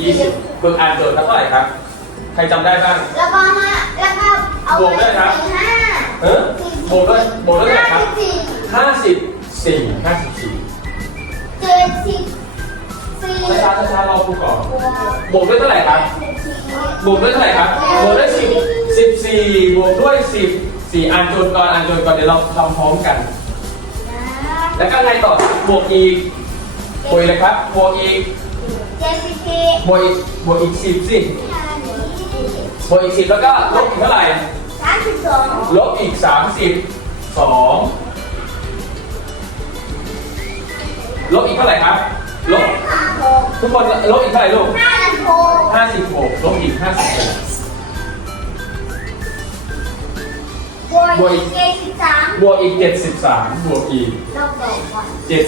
ยี่สิบฝึกอ่านโจทย์เท่าไหร่ครับ ใครจำได้บ้าง แล้วก็ห้าแล้วก็เอาบวกด้วยครับสี่ห้าเออโบวกด้วยโบวกด้วยเท่าไหร่ครับสี่ห้าสิบสี่ห้าสิบสี่เจ็ดสิบสี่ช้าๆช้าๆรอครูก่อนบวกบวกด้วยเท่าไหร่ครับ สิบสี่บวกด้วยเท่าไหร่ครับ บวกด้วยสิบสิบสี่บวกด้วยสิบสี่อ่านโจทย์ก่อนอ่านโจทย์ก่อนเดี๋ยวเราทำพร้อมกัน นะแล้วก็ไงต่อบวกอีกบวกอีกเลยครับบวกอีก เจ็ดสิบสี่บวกอีกบวกอีกสิบสิห้าสิบบวกอีกสิบแล้วก็ลบอีกเท่าไหร่ สามสิบสองลบอีกสามสิบสองลบอีกเท่าไหร่ครับ ลบห้าหกทุกคนลบอีกเท่าไหร่ลูกห้าสิบหกห้าสิบหกลบอีกห้าสิบหก บวกอีกเจ็ดสิบสามบวกอีกเจ็ดสิบสามบวกอีก เราบอกก่อนเจ็ด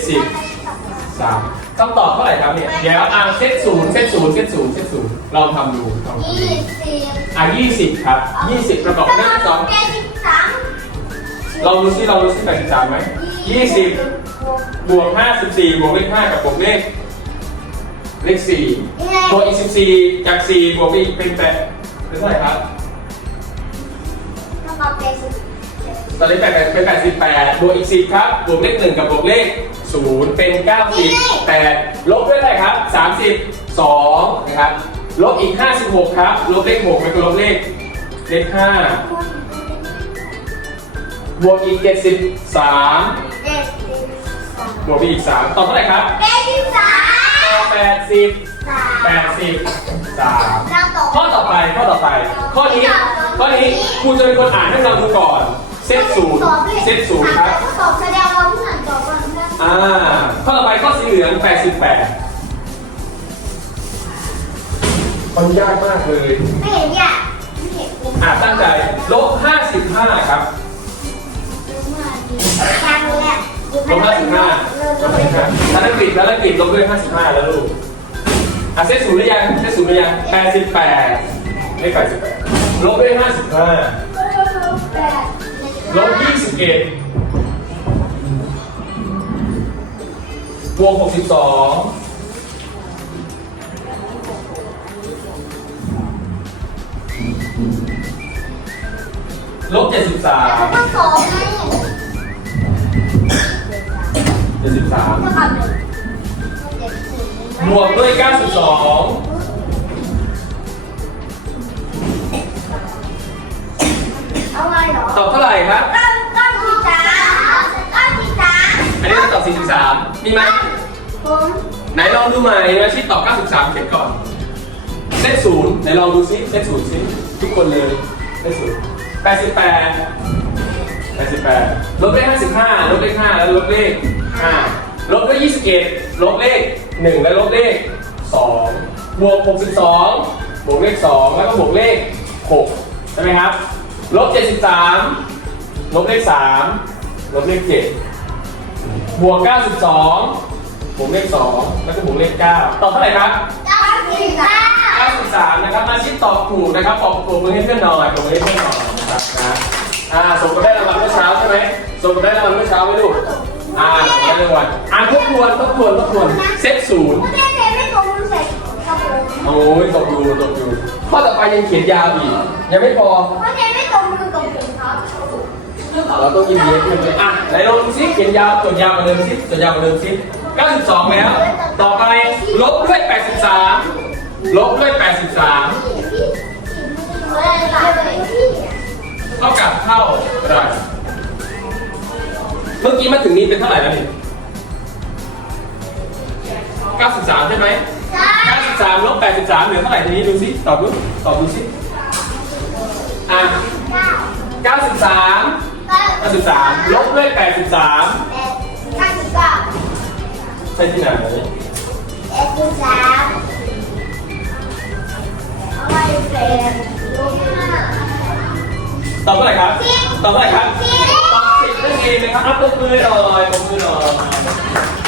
สิบสามคำตอบเท่าไหร่ครับเนี่ยเดี๋ยวอ่านเซตศูนย์เซตศูนย์เซตศูนย์เซตศูนย์เราทำดูลองทำดูยี่สิบอะยี่สิบครับยี่สิบประกอบหน้าสองเจ็ดสิบสามเราดูซิเราดูซิแปดสิบสามไหมยี่สิบบวกห้าสิบสี่บวกเลขห้ากับบวกเลขเลขสี่บวกอีกสิบสี่จากสี่บวกไปอีกเป็นแปดเป็นเท่าไหร่ครับแล้วก็เป็นสิบตอนนี้แปดเป็นแปดสิบแปดบวกอีกสิบครับบวกเลขหนึ่งกับบวกเลข ศูนย์เป็นเก้าสิบแปดลบด้วยอะไรครับสามสิบสองนะครับ ลบอีกห้าสิบหกครับ ลบเลขหกไปคือลบเลขเลขห้าบวกอีกเจ็ดสิบสามเจ็ดสิบสามบวกไปอีกสามตอบเท่าไหร่ครับเจ็ดสิบสามแปดสิบสามแปดสิบสามเราตกข้อต่อไปข้อต่อไป ข้อนี้ข้อนี้ครูจะเป็นคนอ่านให้เราดูก่อน เซตศูนย์เซตศูนย์ครับ อนเพื่อนอ่าข้อต่อไปข้อสีเหลือง 88 มันยากมากเลย ไม่เห็นเนี่ยไม่เห็นกูอ่าตั้งใจ ลบ 55 ครับแค่รู้เนี่ยลบ 55ลบ55แล้วอังกฤษแล้วอังกฤษลบด้วย 55 แล้วลูกอะเซตศูนย์หรือยังเซตศูนย์หรือยัง 88 ไม่88ลบด้วย 55 ลบ 21 วก62ลบ73ก็สองไง73เท่ากับหนึ่งบวกด้วย92เอา นนี้จะตอบ 43 มีไหมผมไหนลองดูใหม่นะชิดตอบ 93 เขียนก่อนเซตศูนย์ไหนลองดูซิเซตศูนย์ซิทุกคนเลยเซตศูนย์88 88ลบเลข55ลบเลข5แล้วลบเลข5ลบด้วย21ลบเลข 1 แล้วลบเลข 2 บวก 62 บวกเลข 2 แล้วก็บวกเลข 6 ใช่ไหมครับ ลบ 73 ลบเลข 3 ลบเลข 7 บวก 92 บวกเลข 2 แล้วก็บวกเลข 9 ตอบเท่าไหร่ครับก้อนที่สาม93 นะครับมาชิดตอบถูกนะครับตอบถูกมือให้เพื่อนหน่อยตบมือให้เพื่อนหน่อยนะครับนะอ่าส่งกันได้รางวัลเมื่อเช้าใช่ไหมส่งกันได้รางวัลเมื่อเช้าไหมลูก อ่าส่งได้รางวัลอ่านทบทวนทบทวนทบทวนเซตศูนย์โอ้ยตกอยู่ตกอยู่ข้อต่อไปยังเขียนยาวอีก ยังไม่พอเพราะเรียนไม่ตรงมือกับผมครับ เราต้องยินดีขึ้นเลยอะไหนลองดูซิเขียนยาวจดยาวกว่าเดิมซิจดยาวกว่าเดิมซิ92 แล้ว ต่อไปลบด้วย 83 ลบด้วย 83 เท่ากับเท่าไหร่เมื่อกี้มาถึงนี้เป็นเท่าไหร่แล้วนี่93 ใช่ไหม93ลบ83เหลือเท่าไหร่ทีนี้ดูซิตอบดูตอบดูซิอะ93 93ลบด้วย83ใช่ที่ไหนตอบเท่าไหร่ครับตอบเท่าไหร่ครับตอบ10นั่นเองนะครับอัพตบมือหน่อยตบมือหน่อย